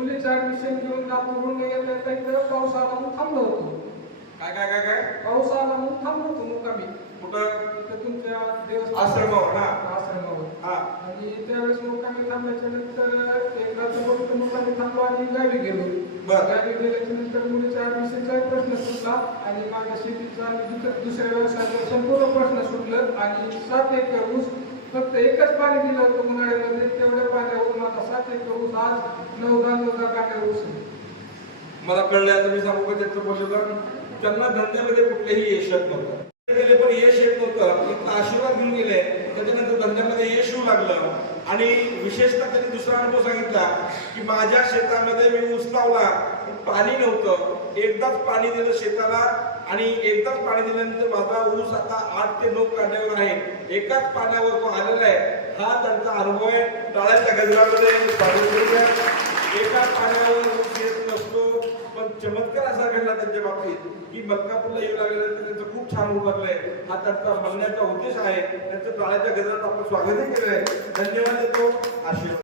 मुलीचं ऍडमिशन घेऊन नागपूरहून गेल्यानंतर इकडे पाऊस आला म्हणून थांबलो होतो. काय काय काय काय पाऊस आला म्हणून थांबलो होतो मुक्कामी. कुठं? इथं तुमच्या देवस्थान आश्रमावर ना? आश्रमावर. हा. आणि त्यावेळेस मुक्कामी थांबल्याच्या नंतर एक रात्र मुक्कामी थांबलो आणि गावी गेलो. बर. गावी गेल्याच्या नंतर मुलीच्या ऍडमिशनचा प्रश्न सुटला आणि माझ्या शेतीचा आणि दुसऱ्या व्यवसायाचा संपूर्ण प्रश्न सुटलं. आणि 7 एकर ऊस फक्त एकच पाणी दिलं होतं उन्हाळ्यामध्ये, तेवढ्या पाण्यावर माझा 7 एकर ऊस आज 9-10 कांड्या ऊस आहे. मला कळलं. आता मी सांगू का त्याचं बोललो का त्यांना धंद्यामध्ये कुठलेही यश येत नव्हतं. गेले पण यश येत नव्हतं. इथं आशीर्वाद घेऊन गेले. त्याच्यानंतर धंद्यामध्ये यश येऊ लागलं. आणि विशेषतः त्यांनी दुसरा अनुभव सांगितला की माझ्या शेतामध्ये मी ऊस लावला, पाणी नव्हतं, एकदाच पाणी दिलं शेताला आणि एकदाच पाणी दिल्यानंतर माझा ऊस आता 8 ते 9 कांड्यावर आहे. एकाच पाण्यावर तो आलेला आहे. हा त्यांचा अनुभव आहे. टाळ्याच्या गजरामध्ये एका पाण्यावर ऊस येत नसतो. पण चमत्कार असा घडला त्यांच्या बाबतीत की मलकापूरला येऊ लागल्यानंतर त्यांचं खूप छान होऊ लागलंय. हा त्यांचा म्हणण्याचा उद्देश आहे. त्यांचं टाळ्याच्या गजरात आपण स्वागतही केलंय. धन्यवाद देतो. आशीर्वाद.